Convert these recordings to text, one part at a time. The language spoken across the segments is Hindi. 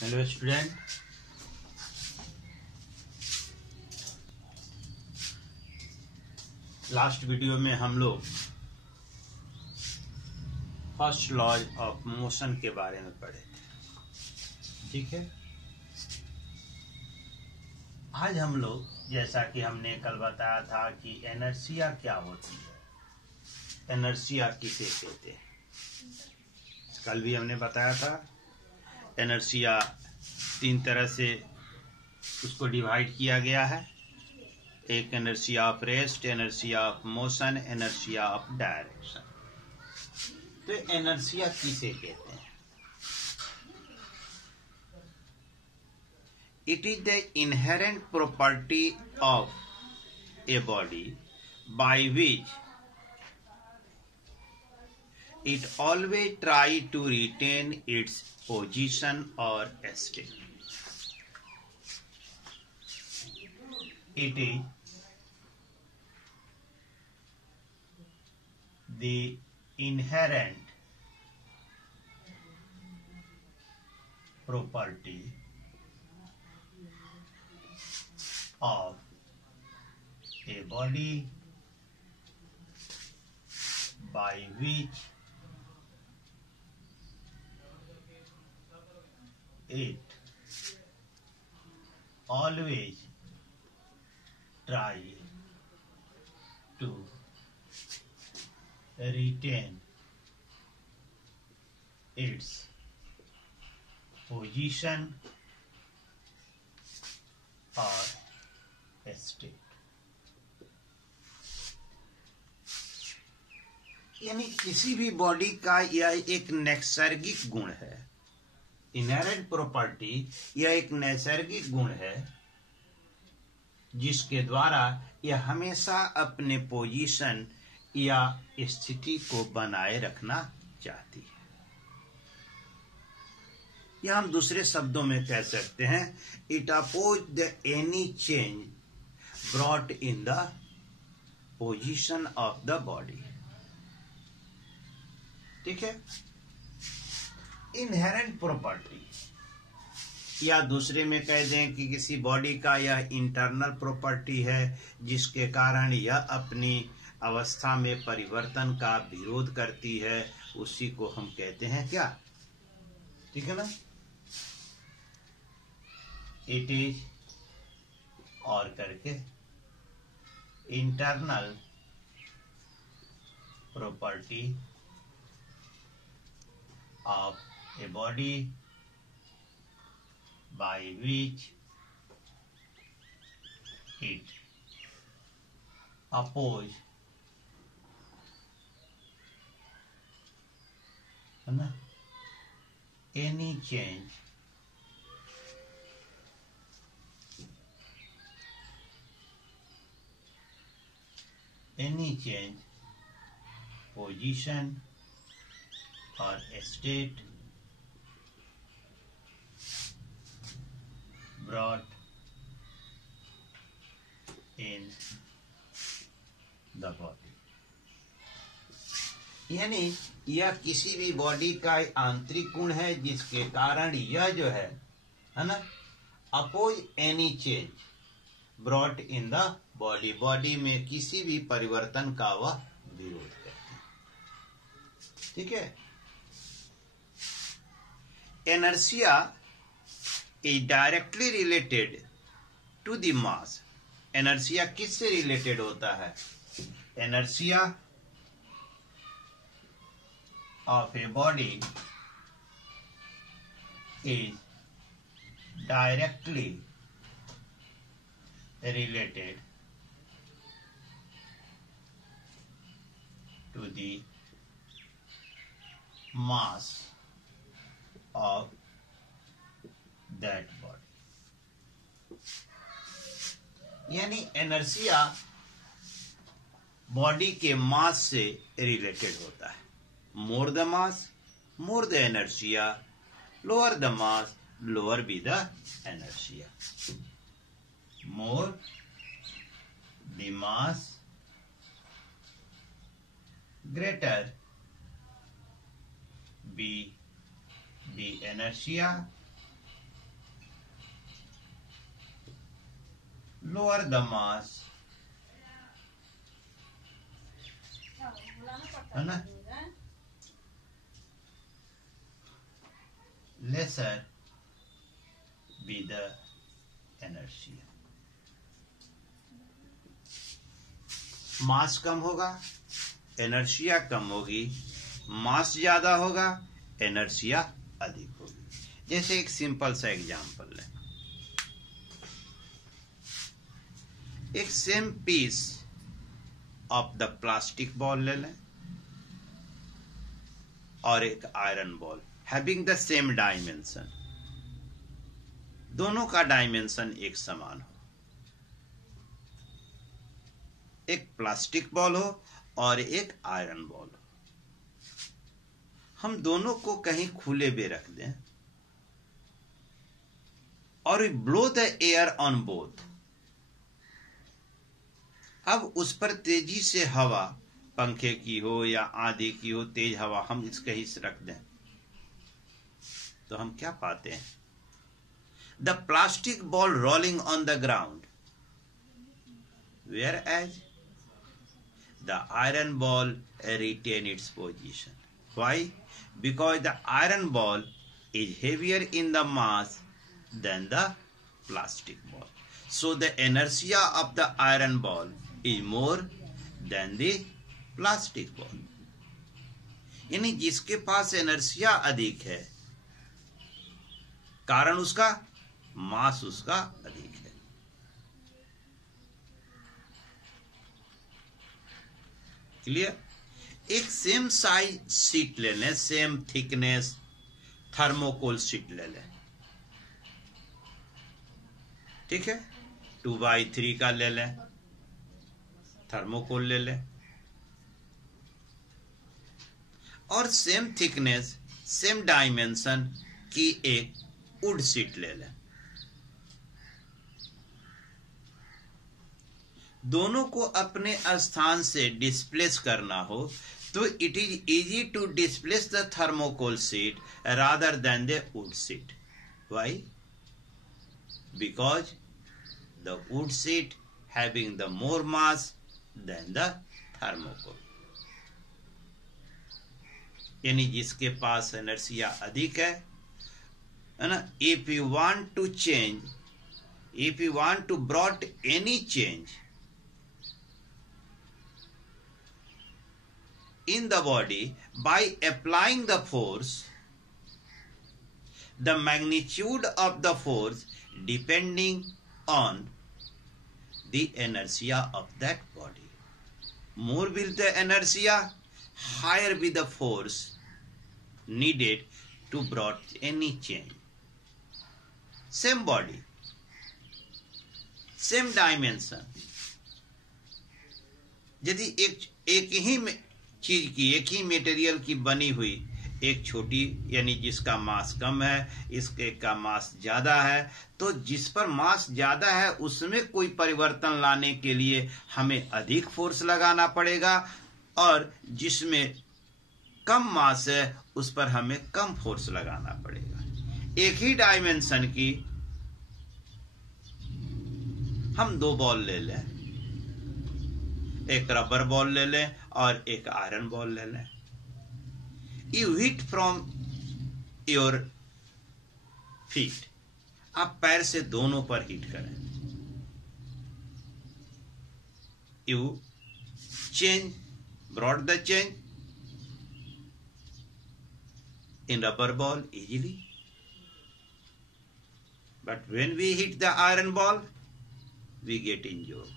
हेलो स्टूडेंट, लास्ट वीडियो में हम लोग फर्स्ट लॉज ऑफ मोशन के बारे में पढ़े थे। ठीक है, आज हम लोग, जैसा कि हमने कल बताया था कि इनर्शिया क्या होती है, इनर्शिया किसे कहते हैं। कल भी हमने बताया था इनर्शिया 3 तरह से उसको डिवाइड किया गया है। एक inertia of rest, inertia of motion, inertia of direction. तो इनर्शिया किसे कहते हैं? It is the inherent property of a body by which it always try to retain its position or state. It is the inherent property of a body by which it always try to retain its position or state. यानी किसी भी बॉडी का यह एक नैसर्गिक गुण है। इनहेरेंट प्रॉपर्टी यह एक नैसर्गिक गुण है जिसके द्वारा यह हमेशा अपने पोजीशन या स्थिति को बनाए रखना चाहती है। यह हम दूसरे शब्दों में कह सकते हैं, it oppose the any change brought in the position of the body. ठीक है, इनहेरेंट प्रॉपर्टी, या दूसरे में कह दें कि किसी बॉडी का यह इंटरनल प्रॉपर्टी है जिसके कारण यह अपनी अवस्था में परिवर्तन का विरोध करती है, उसी को हम कहते हैं क्या? ठीक है ना। इट इज और करके internal property of a body by which it oppose, है ना, any change position or state brought in the body। यानी यह किसी भी बॉडी का आंतरिक गुण है जिसके कारण यह जो है ना, oppose any change brought in the body, body में किसी भी परिवर्तन का वह विरोध करती है। ठीक है, inertia is directly related to the mass। Inertia किससे रिलेटेड होता है? Inertia of a body is directly related to the mass of that body। यानी इनर्शिया बॉडी के मास से रिलेटेड होता है। More the mass more the inertia, lower the mass lower be the inertia. More the mass greater be the inertia lower the mass, है ना, lesser be the inertia. मास कम होगा, इनर्शिया कम होगी, मास ज्यादा होगा, इनर्शिया अधिक होगी. जैसे एक सिंपल सा एग्जांपल लें. एक same piece of the plastic ball ले लें और एक iron ball having the same dimension. दोनों का डायमेंशन एक समान हो. एक प्लास्टिक बॉल हो और एक आयरन बॉल हो. हम दोनों को कहीं खुले में रख दें और we blow the air on both. अब उस पर तेजी से हवा, पंखे की हो या आंधी की हो, तेज हवा हम इसके हिस्से रख दें तो हम क्या पाते हैं? The plastic ball rolling on the ground, whereas the iron ball retain its position. Why? Because the iron ball is heavier in the mass than the plastic ball. So the inertia of the iron ball is more than the plastic ball. यानी जिसके पास इनर्शिया अधिक है, कारण उसका मास उसका अधिक है. क्लियर? एक सेम साइज शीट ले लें, सेम थिकनेस थर्मोकोल शीट ले लें. ठीक है, 2x3 का ले लें, थर्मोकोल ले लें और सेम थिकनेस सेम डायमेंशन की एक वुड शीट ले लें. दोनों को अपने स्थान से डिस्प्लेस करना हो तो it is easy to displace the thermocol sheet rather than the wood sheet. Why? Because the wood sheet having the more mass than the thermocol. यानी जिसके पास इनर्शिया अधिक है ना, if you want to change, if you want to brought any change in the body by applying the force, the magnitude of the force depending on the inertia of that body. More will the inertia, higher be the force needed to brought any change. Same body, same dimension. यदि एक ही चीज की, एक ही मटेरियल की बनी हुई एक छोटी, यानी जिसका मास कम है, इसके का मास ज्यादा है, तो जिस पर मास ज्यादा है उसमें कोई परिवर्तन लाने के लिए हमें अधिक फोर्स लगाना पड़ेगा और जिसमें कम मास है उस पर हमें कम फोर्स लगाना पड़ेगा. एक ही डायमेंशन की हम दो बॉल ले लें, एक रबर बॉल ले लें और एक आयरन बॉल ले लें. You hit from your feet, आप पैर से दोनों पर हिट करें. You change, brought the change in rubber ball easily, but when we hit the iron ball we get injured.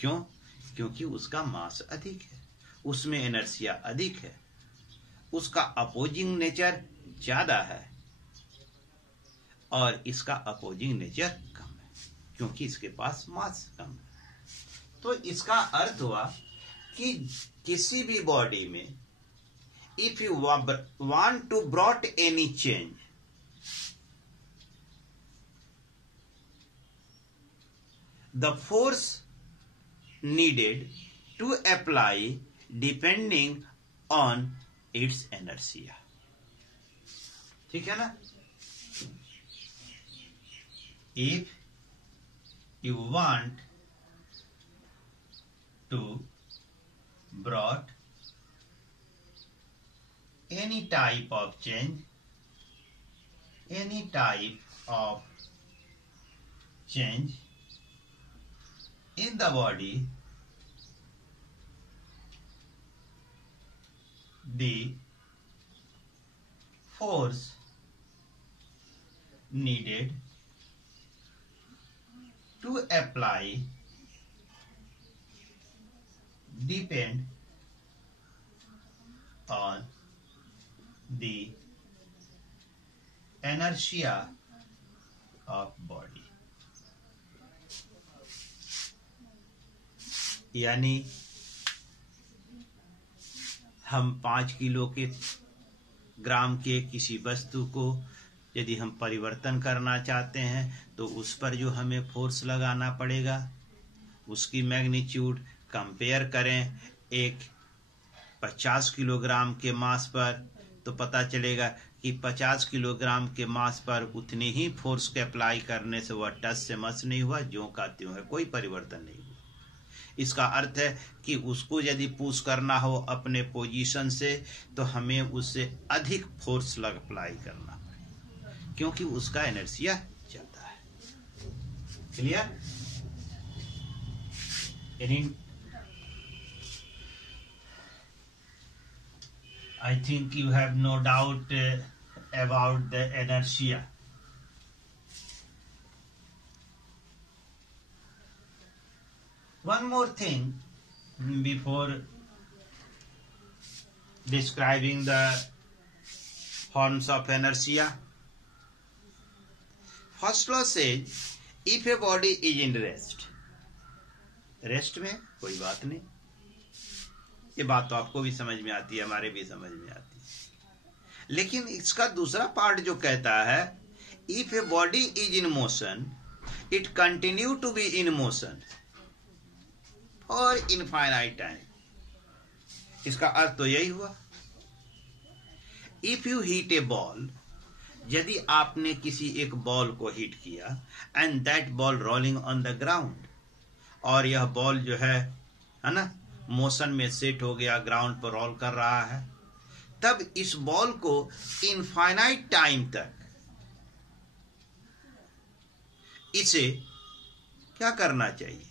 क्यों? क्योंकि उसका मास अधिक है, उसमें इनर्शिया अधिक है, उसका अपोजिंग नेचर ज्यादा है और इसका अपोजिंग नेचर कम है क्योंकि इसके पास मास कम है. तो इसका अर्थ हुआ कि किसी भी बॉडी में if you want to brought any change, the force needed to apply depending on its inertia. ठीक है ना? If you want to brought any type of change in the body, the force needed to apply depend on the inertia of body. यानी हम 5 किलो के ग्राम के किसी वस्तु को यदि हम परिवर्तन करना चाहते हैं तो उस पर जो हमें फोर्स लगाना पड़ेगा उसकी मैग्नीट्यूड कंपेयर करें एक 50 किलोग्राम के मास पर, तो पता चलेगा कि 50 किलोग्राम के मास पर उतनी ही फोर्स के अप्लाई करने से वह टस से मस नहीं हुआ, ज्यों का त्यों है, कोई परिवर्तन नहीं हुआ। इसका अर्थ है कि उसको यदि पुश करना हो अपने पोजीशन से तो हमें उससे अधिक फोर्स अप्लाई करना पड़ेगा क्योंकि उसका इनर्शिया ज्यादा है। Clear? I think you have no doubt about the inertia. One more thing before describing the forms of inertia. First law says if a body is in rest में कोई बात नहीं, ये बात तो आपको भी समझ में आती है, हमारे भी समझ में आती है। लेकिन इसका दूसरा पार्ट जो कहता है if a body is in motion it continue to be in motion for infinite time. इसका अर्थ तो यही हुआ if you hit a ball, यदि आपने किसी एक बॉल को हिट किया and that ball rolling on the ground, और यह बॉल जो है ना मोशन में सेट हो गया, ग्राउंड पर रोल कर रहा है, तब इस बॉल को इनफाइनाइट टाइम तक इसे क्या करना चाहिए?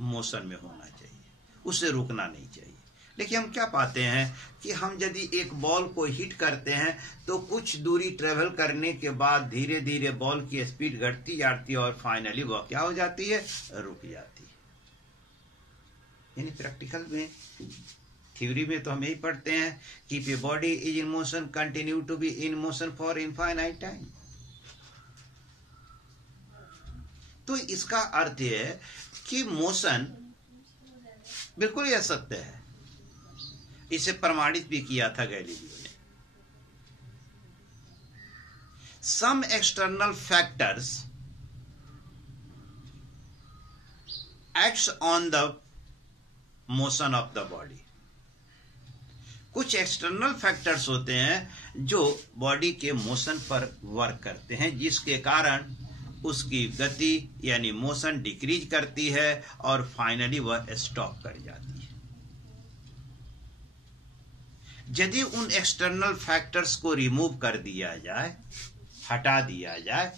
मोशन में होना चाहिए, उसे रुकना नहीं चाहिए। लेकिन हम क्या पाते हैं कि हम यदि एक बॉल को हिट करते हैं तो कुछ दूरी ट्रेवल करने के बाद धीरे धीरे बॉल की स्पीड घटती जाती है और फाइनली वह क्या हो जाती है? रुक जाती है। यानी प्रैक्टिकल में, थ्योरी में तो हम यही पढ़ते हैं कि if a body is in motion continue to be in motion for infinite time। तो इसका अर्थ है कि मोशन बिल्कुल यह सत्य है, इसे प्रमाणित भी किया था गैलीलियो ने। Some external factors acts on the motion of the body. कुछ एक्सटर्नल फैक्टर्स होते हैं जो बॉडी के मोशन पर वर्क करते हैं, जिसके कारण उसकी गति यानी मोशन डिक्रीज करती है और फाइनली वह स्टॉप कर जाती है। यदि उन एक्सटर्नल फैक्टर्स को रिमूव कर दिया जाए, हटा दिया जाए,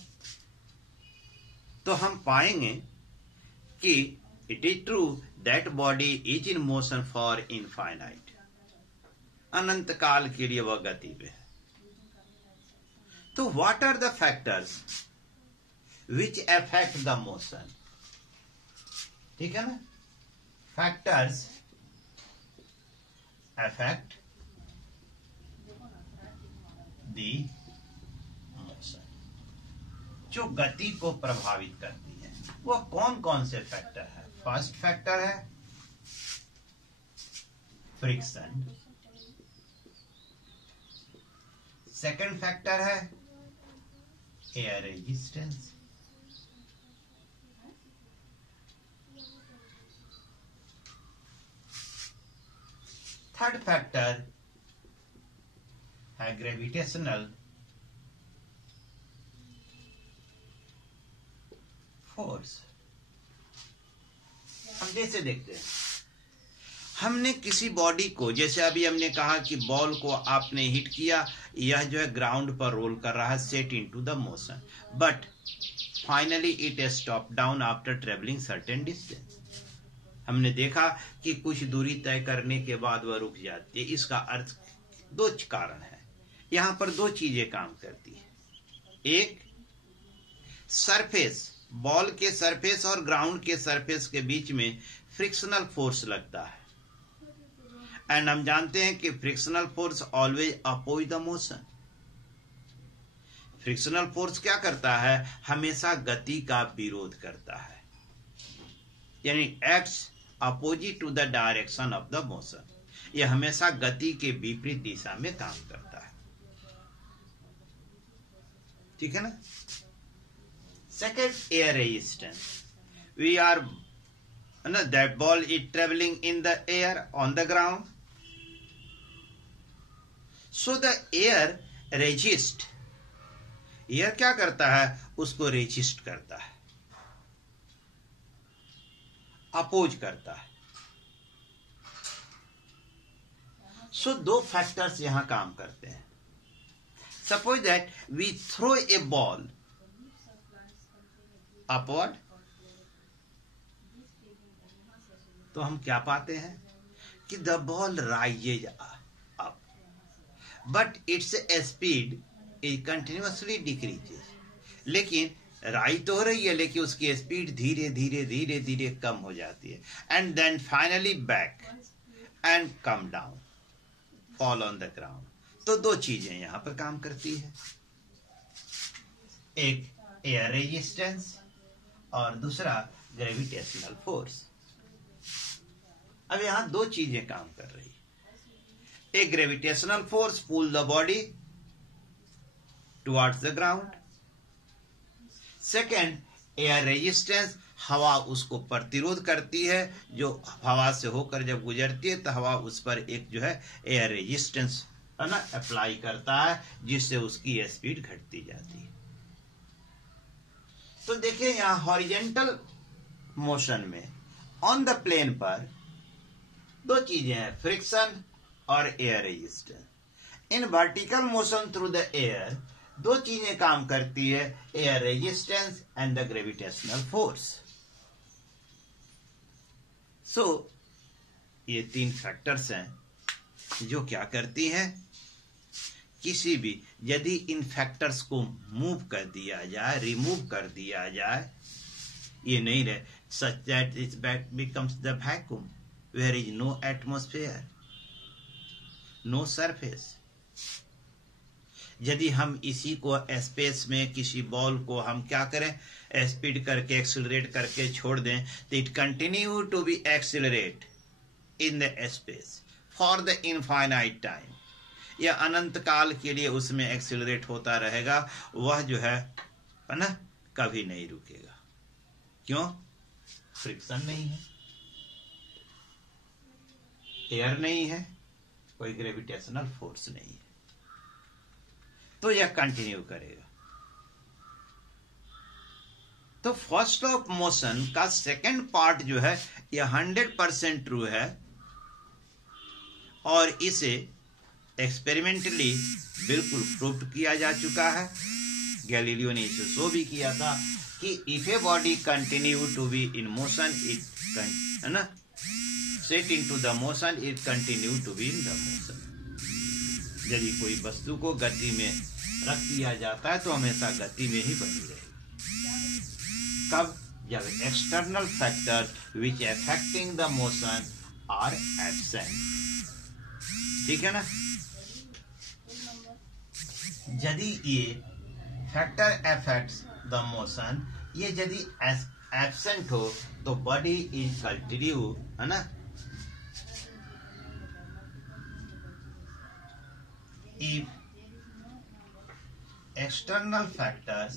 तो हम पाएंगे कि it is true that body is in motion for infinite, अनंत काल के लिए वह गति में है। तो what are the factors which affect the motion? ठीक है ना? फैक्टर्स अफेक्ट दी मोशन, जो गति को प्रभावित करती है वो कौन कौन से फैक्टर है? फर्स्ट फैक्टर है फ्रिक्शन, सेकंड फैक्टर है एयर रेजिस्टेंस, थर्ड फैक्टर है ग्रेविटेशनल फोर्स। हम जैसे देखते हैं, हमने किसी बॉडी को, जैसे अभी हमने कहा कि बॉल को आपने हिट किया, यह जो है ग्राउंड पर रोल कर रहा है, set into the motion, but finally it stop down after travelling certain distance. हमने देखा कि कुछ दूरी तय करने के बाद वह रुक जाती है। इसका अर्थ दो कारण है, यहां पर दो चीजें काम करती है। एक, सरफेस, बॉल के सरफेस और ग्राउंड के सरफेस के बीच में फ्रिक्शनल फोर्स लगता है, एंड हम जानते हैं कि frictional force always oppose the motion. Frictional force क्या करता है, हमेशा गति का विरोध करता है, यानी acts opposite to the direction of the motion. यह हमेशा गति के विपरीत दिशा में काम करता है, ठीक है ना। Second, air resistance. We are that ball is traveling in the air on the ground, so the air resist, air क्या करता है, उसको रेजिस्ट करता है, अपोज करता है। सो दो फैक्टर्स यहां काम करते हैं। Suppose that we throw a ball upward, तो हम क्या पाते हैं कि the ball rises up, but its speed is continuously decreases. लेकिन राइज तो हो रही है, लेकिन उसकी स्पीड धीरे धीरे धीरे धीरे कम हो जाती है, and then finally back and come down, fall on the ground. तो दो चीजें यहां पर काम करती है, एक एयर रेजिस्टेंस और दूसरा ग्रेविटेशनल फोर्स। अब यहां दो चीजें काम कर रही है। एक, gravitational force pull the body towards the ground. Second, air resistance, हवा उसको प्रतिरोध करती है, जो हवा से होकर जब गुजरती है तो हवा उस पर एक जो है एयर रेजिस्टेंस है ना अप्लाई करता है, जिससे उसकी स्पीड घटती जाती है। तो देखिए यहां हॉरिजेंटल मोशन में ऑन द प्लेन पर दो चीजें हैं, फ्रिक्शन और air resistance. In vertical motion through the air दो चीजें काम करती है, air resistance and the gravitational force. So ये तीन फैक्टर्स हैं जो क्या करती हैं, किसी भी, यदि इन फैक्टर्स को मूव कर दिया जाए, रिमूव कर दिया जाए, ये नहीं रहे, such that it becomes the vacuum where is no atmosphere, no surface। यदि हम इसी को स्पेस में किसी बॉल को हम क्या करें, स्पीड करके एक्सिलरेट करके छोड़ दें, तो it continue to be accelerate in the space for the infinite time. यह अनंत काल के लिए उसमें एक्सिलरेट होता रहेगा, वह जो है ना कभी नहीं रुकेगा। क्यों? फ्रिक्शन नहीं है, एयर नहीं है, कोई ग्रेविटेशनल फोर्स नहीं है, तो यह कंटिन्यू करेगा। तो फर्स्ट लॉ ऑफ मोशन का सेकंड पार्ट जो है यह 100% ट्रू है, और इसे एक्सपेरिमेंटली बिल्कुल प्रूव किया जा चुका है। गैलीलियो ने इसे शो भी किया था कि if a body continue to be in motion, it है ना set into the motion, it continue to be in the motion. यदि कोई वस्तु को गति में रख दिया जाता है तो हमेशा गति में ही बनी रहेगी। कब? जब external factor which affecting the motion are absent. ठीक है ना। यदि ये फैक्टर अफेक्ट्स द मोशन, ये यदि एब्सेंट हो तो बॉडी इज कंटिन्यू, है ना। If external factors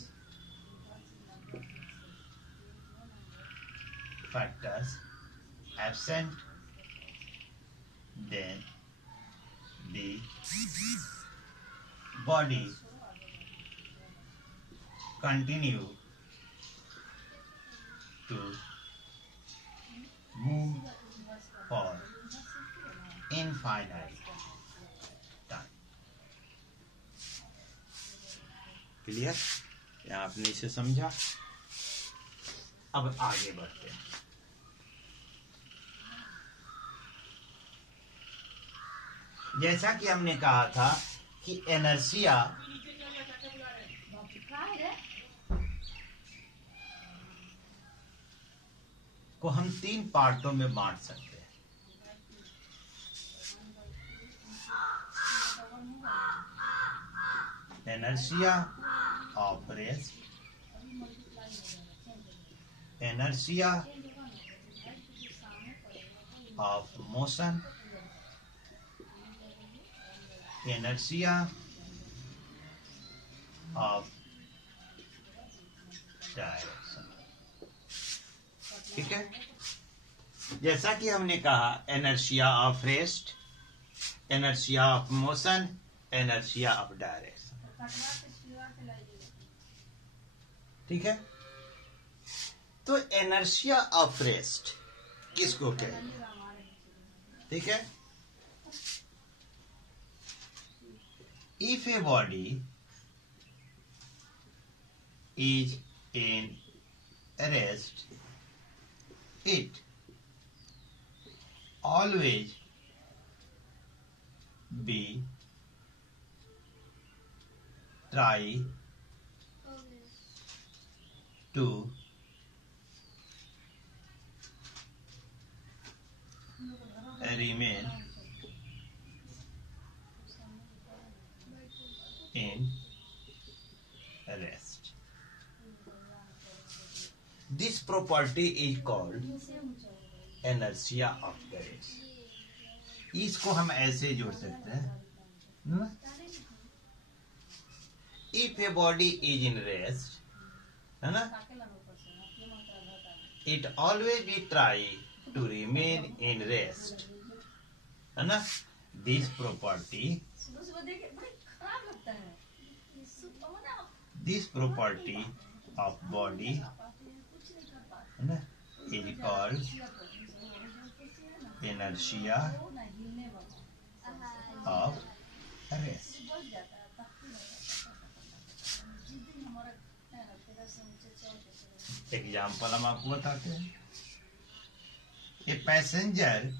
absent, then the body continue to move for infinite time. Clear? यहाँ आपने इसे समझा। अब आगे बढ़ते हैं। जैसा कि हमने कहा था कि इनर्शिया को हम 3 पार्टों में बांट सकते हैं। Inertia of rest, inertia of motion, inertia of direction। ठीक है? जैसा कि हमने कहा inertia of rest, inertia of motion, inertia of direction। ठीक है? तो inertia of rest किसको कहेंगे? ठीक है? If a body is in rest, it always be try to remain in rest. This property is called inertia of the rest. इसको हम ऐसे जोड़ सकते हैं, if a body is in rest, है ना, it always be try to remain in rest, है ना। This property of body, है ना, is called inertia of rest। Example हम आपको बताते हैं। A passenger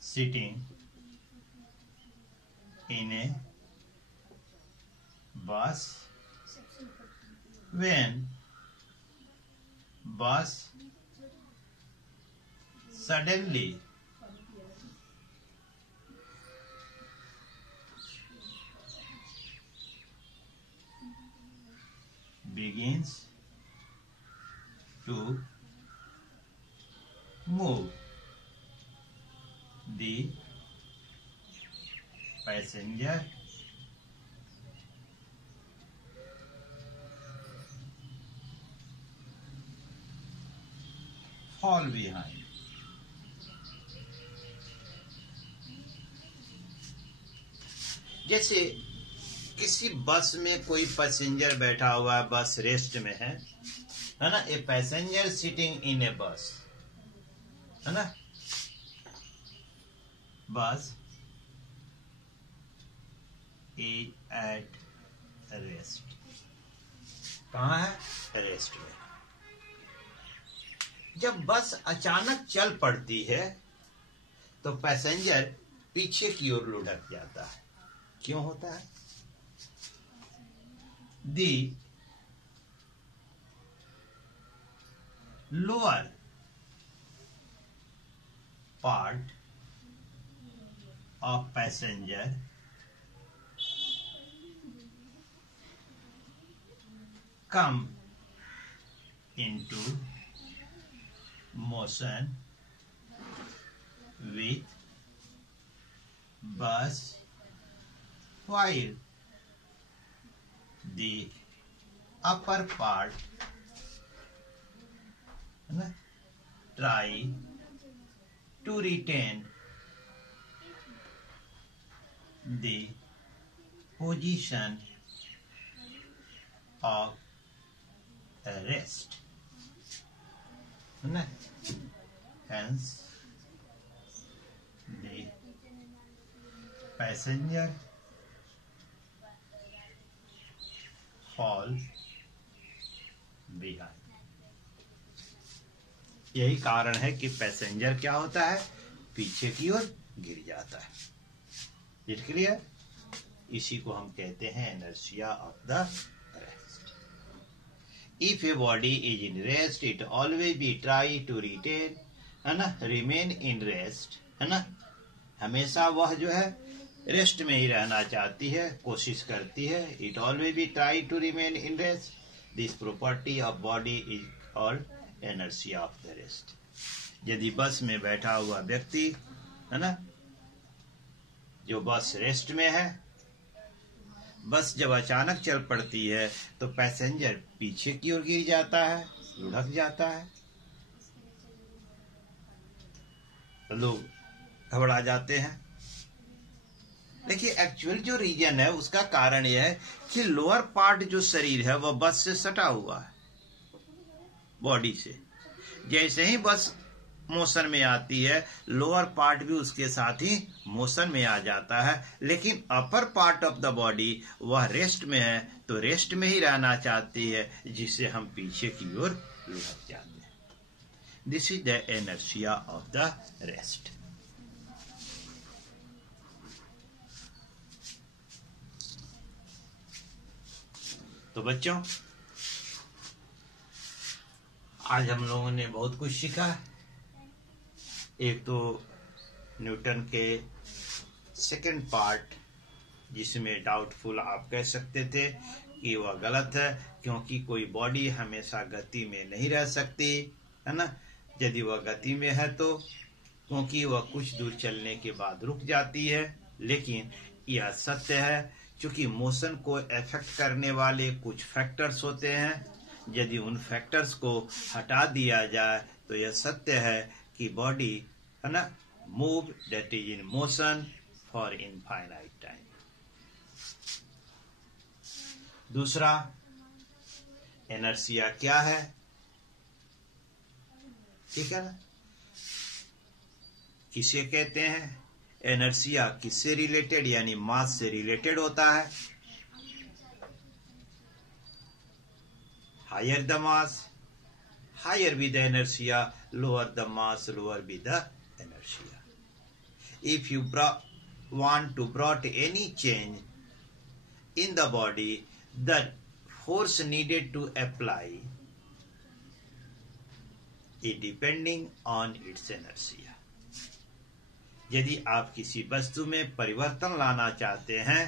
sitting in a bus, when bus suddenly begins to move, the passenger fall behind। जैसे किसी बस में कोई पैसेंजर बैठा हुआ है, बस रेस्ट में है ना। ए पैसेंजर सिटिंग इन ए बस, है ना, बस इज एट रेस्ट। कहाँ है? रेस्ट में। जब बस अचानक चल पड़ती है तो पैसेंजर पीछे की ओर लुढ़क जाता है। क्यों होता है? The lower part of passenger come into motion with bus, while the upper part try to retain the position of rest। है ना, hence the passenger fall behind। यही कारण है कि पैसेंजर क्या होता है, पीछे की ओर गिर जाता है। It clear? इसी को हम कहते हैं inertia of the rest। If a body is in rest, it always be try to retain, है ना, remain in rest, है ना, हमेशा वह जो है रेस्ट में ही रहना चाहती है, कोशिश करती है। It always be try to remain in rest। This property of body is called inertia of the rest। यदि बस में बैठा हुआ व्यक्ति, है ना, जो बस रेस्ट में है, बस जब अचानक चल पड़ती है तो पैसेंजर पीछे की ओर गिर जाता है, लुढ़क जाता है, लोग घबरा जाते हैं। देखिए एक्चुअल जो रीजन है उसका कारण यह है कि लोअर पार्ट जो शरीर है वह बस से सटा हुआ है, बॉडी से। जैसे ही बस मोशन में आती है, लोअर पार्ट भी उसके साथ ही मोशन में आ जाता है, लेकिन upper part of the body वह रेस्ट में है, तो रेस्ट में ही रहना चाहती है, जिससे हम पीछे की ओर लुढ़क जाते हैं। This is the inertia of the rest. तो बच्चों, आज हम लोगों ने बहुत कुछ सीखा। एक तो न्यूटन के सेकंड पार्ट, जिसमें डाउटफुल आप कह सकते थे कि वह गलत है, क्योंकि कोई बॉडी हमेशा गति में नहीं रह सकती, है ना। यदि वह गति में है तो क्योंकि वह कुछ दूर चलने के बाद रुक जाती है, लेकिन यह सत्य है, क्योंकि मोशन को इफेक्ट करने वाले कुछ फैक्टर्स होते हैं। यदि उन फैक्टर्स को हटा दिया जाए तो यह सत्य है कि बॉडी, है ना, move that is in motion for infinite time. दूसरा, इनर्शिया क्या है, ठीक है ना, किसे कहते हैं? इनर्शिया किससे रिलेटेड, यानी मास से रिलेटेड होता है। Higher the mass, higher be the inertia, lower the mass, lower be the inertia। If you want to brought any change in the body, the force needed to apply is depending on its inertia। यदि आप किसी वस्तु में परिवर्तन लाना चाहते हैं,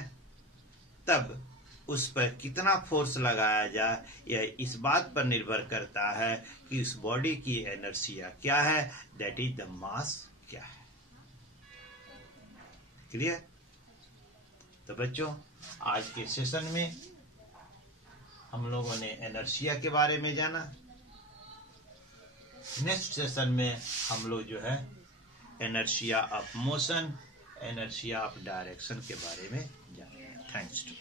तब उस पर कितना फोर्स लगाया जाए, यह इस बात पर निर्भर करता है कि उस बॉडी की इनर्शिया क्या है, दैट इज द मास क्या है। क्लियर? तो बच्चों, आज के सेशन में हम लोगों ने इनर्शिया के बारे में जाना। नेक्स्ट सेशन में हम लोग जो है inertia of motion, inertia of direction के बारे में जानेंगे। Thanks to.